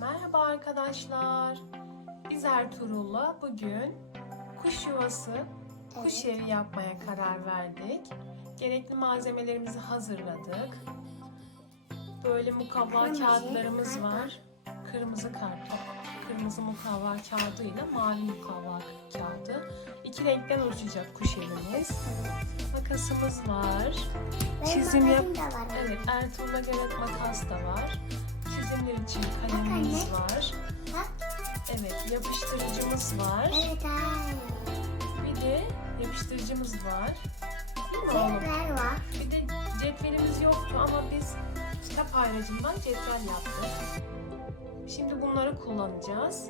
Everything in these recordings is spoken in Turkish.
Merhaba arkadaşlar. Biz Ertuğrul'la bugün kuş yuvası, kuş Evet. evi yapmaya karar verdik. Gerekli malzemelerimizi hazırladık. Böyle mukavva Kırmızı kağıtlarımız karton. var. Kırmızı karton, kırmızı mukavva kağıdıyla mavi mukavva kağıdı. İki renkten oluşacak kuş evimiz. Makasımız var. Benim Çizim yap-. Evet, Ertuğrul'a göre makas da var. Çizimler için kalemimiz anne. var. Bak. Evet, yapıştırıcımız var. Evet. Bir de yapıştırıcımız var. Değil mi oğlum? Cepler var. Bir de cetvelimiz yoktu ama biz kitap ayracından cetvel yaptık. Şimdi bunları kullanacağız.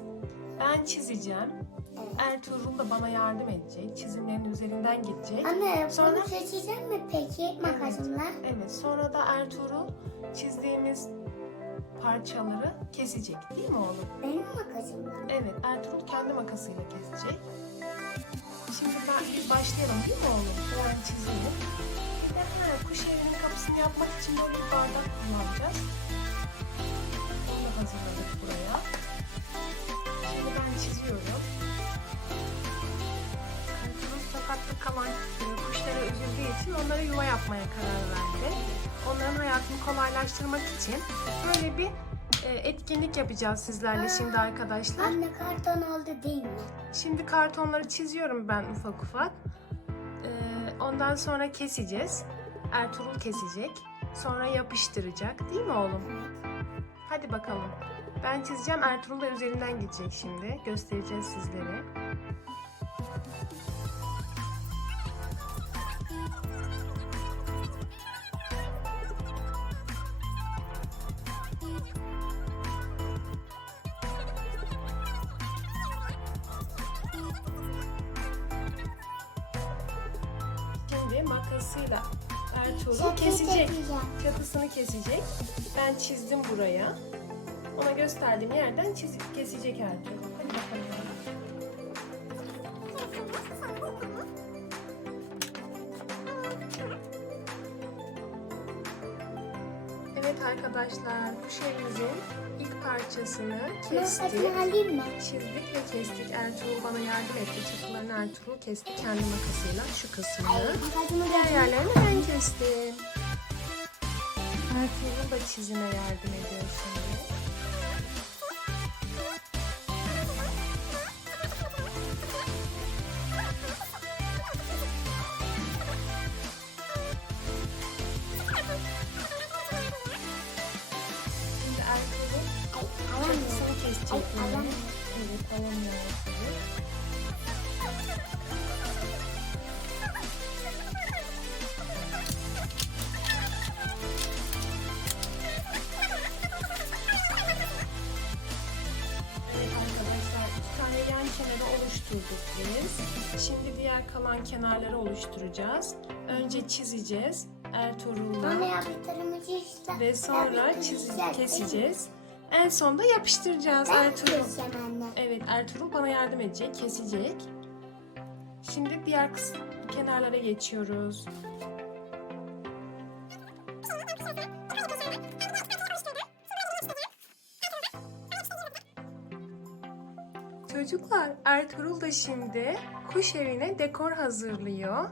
Ben çizeceğim. Evet. Ertuğrul da bana yardım edecek. Çizimlerin üzerinden gidecek. Anne Sonra- bunu seçeceğim mi peki makasımla? Evet, sonra da Ertuğrul çizdiğimiz parçaları kesecek. Değil mi oğlum? Benim makasımla. Evet, Ertuğrul kendi makasıyla kesecek. Şimdi ben, biz başlayalım değil mi oğlum? Ben çizeyim. Bir de ha, kuş evinin kapısını yapmak için böyle bir bardak kullanacağız. Onu da hazırladık buraya. Şimdi ben çiziyorum. Üzüldüğü için onlara yuva yapmaya karar verdi. Onların hayatını kolaylaştırmak için böyle bir e, etkinlik yapacağız sizlerle şimdi arkadaşlar. Anne karton oldu değil mi? Şimdi kartonları çiziyorum ben ufak ufak. Ee, ondan sonra keseceğiz. Ertuğrul kesecek. Sonra yapıştıracak. Değil mi oğlum? Hadi bakalım. Ben çizeceğim. Ertuğrul da üzerinden gidecek şimdi. Göstereceğiz sizlere. Şimdi makasıyla Ertuğrul kesecek. Çatısını kesecek. Ben çizdim buraya. Ona gösterdiğim yerden çizip kesecek Ertuğrul. Hadi bakalım. Evet arkadaşlar, kuş evimizin ilk parçasını kestik. Çizdik ve kestik. Ertuğrul bana yardım etti. Çatılarını Ertuğrul kesti kendi makasıyla şu kısmını. Diğer yerlerini ben kestim. Ertuğrul da çizime yardım ediyor. Şimdi alamıyorum. Evet alamıyor Ertuğrul. Evet arkadaşlar iki tane yan kenarı oluşturduk biz. Şimdi diğer kalan kenarları oluşturacağız. Önce çizeceğiz Ertuğrul'la ve sonra çiz keseceğiz. En sonda yapıştıracağız Ben Ertuğrul. anne. Evet Ertuğrul bana yardım edecek, kesecek. Şimdi diğer kıs- kenarlara geçiyoruz. Çocuklar, Ertuğrul da şimdi kuş evine dekor hazırlıyor.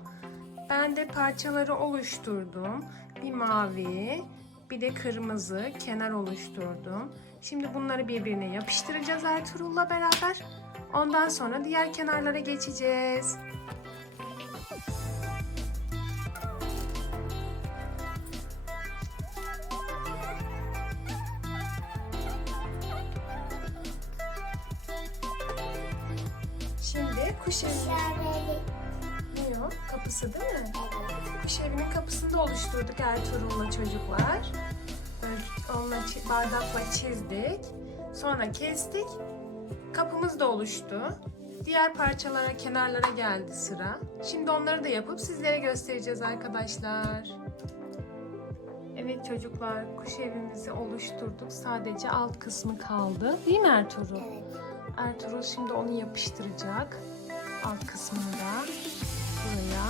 Ben de parçaları oluşturdum. Bir mavi, bir de kırmızı kenar oluşturdum. Şimdi bunları birbirine yapıştıracağız Ertuğrul'la beraber. Ondan sonra diğer kenarlara geçeceğiz. Şimdi kuş evi o? Kapısı değil mi? Evet. Kuş evinin kapısını da oluşturduk Ertuğrul'la çocuklar. Onunla bardakla çizdik. Sonra kestik. Kapımız da oluştu. Diğer parçalara, kenarlara geldi sıra. Şimdi onları da yapıp sizlere göstereceğiz arkadaşlar. Evet çocuklar, kuş evimizi oluşturduk. Sadece alt kısmı kaldı. Değil mi Ertuğrul? Evet. Ertuğrul şimdi onu yapıştıracak. Alt kısmını da buraya.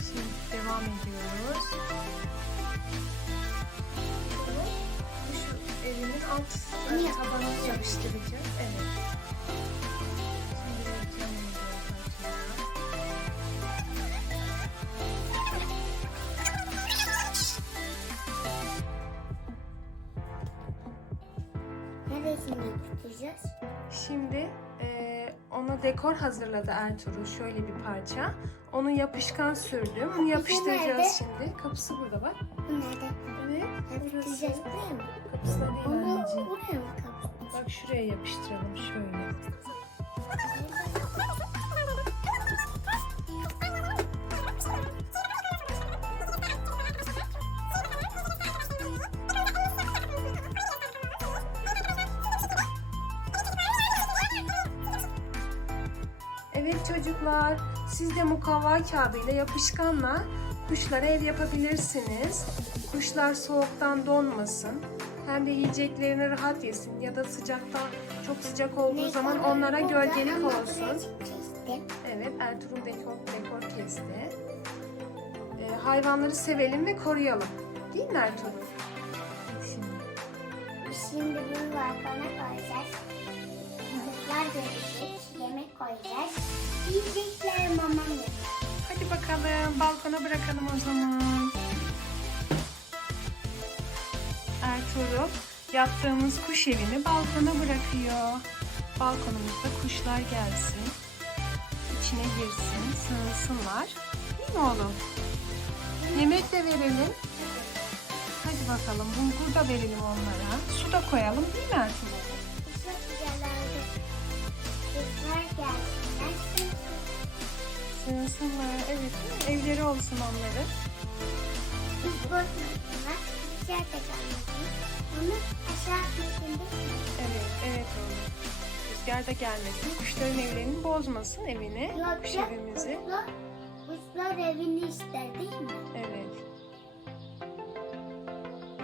Şimdi devam ediyoruz. Alt Niye? tabanını yapıştıracağız. Evet. Neresini yapıştıracağız? Şimdi e, ona dekor hazırladı Ertuğrul. Şöyle bir parça. Onu yapışkan sürdüm. Bunu yapıştıracağız nerede? şimdi. Kapısı burada bak. Bu nerede? Evet. Burası. Yapıştıracağız buraya mı? Kapısına değil anneciğim. buraya mı kapatacağız? Bak şuraya yapıştıralım şöyle. Evet çocuklar, siz de mukavva kağıdıyla yapışkanla kuşlara ev yapabilirsiniz. Kuşlar soğuktan donmasın. Hem de yiyeceklerini rahat yesin ya da sıcaktan çok sıcak olduğu Ne zaman onlara gölgelik olsun. Evet, Ertuğrul dekor, dekor kesti. Ee, hayvanları sevelim ve koruyalım. Değil mi Ertuğrul? Şimdi. Şimdi bunu balkona koyacağız. Kızlar görecek. Yemek koyacağız. Yiyecekler mamam yapacak. Hadi bakalım, balkona bırakalım o zaman. Ertuğrul, yaptığımız kuş evini balkona bırakıyor. Balkonumuzda kuşlar gelsin. içine girsin, sığınsınlar. Değil mi oğlum? Yemek de verelim. Hadi bakalım, bulgur da verelim onlara. Su da koyalım değil mi Ertuğrul? Kızlar gelsinler. Sığınsınlar, evet? Evleri olsun onların. Biz. Güzel de kalmasın. Onu aşağı atmasın? Evet, evet oğlum. Rüzgar da gelmesin, kuşların evlerini bozmasın evini, Yok, kuş yok. evimizi. Kızlar, kızlar evini ister değil mi? Evet.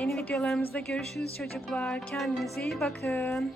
Yeni videolarımızda görüşürüz çocuklar. Kendinize iyi bakın.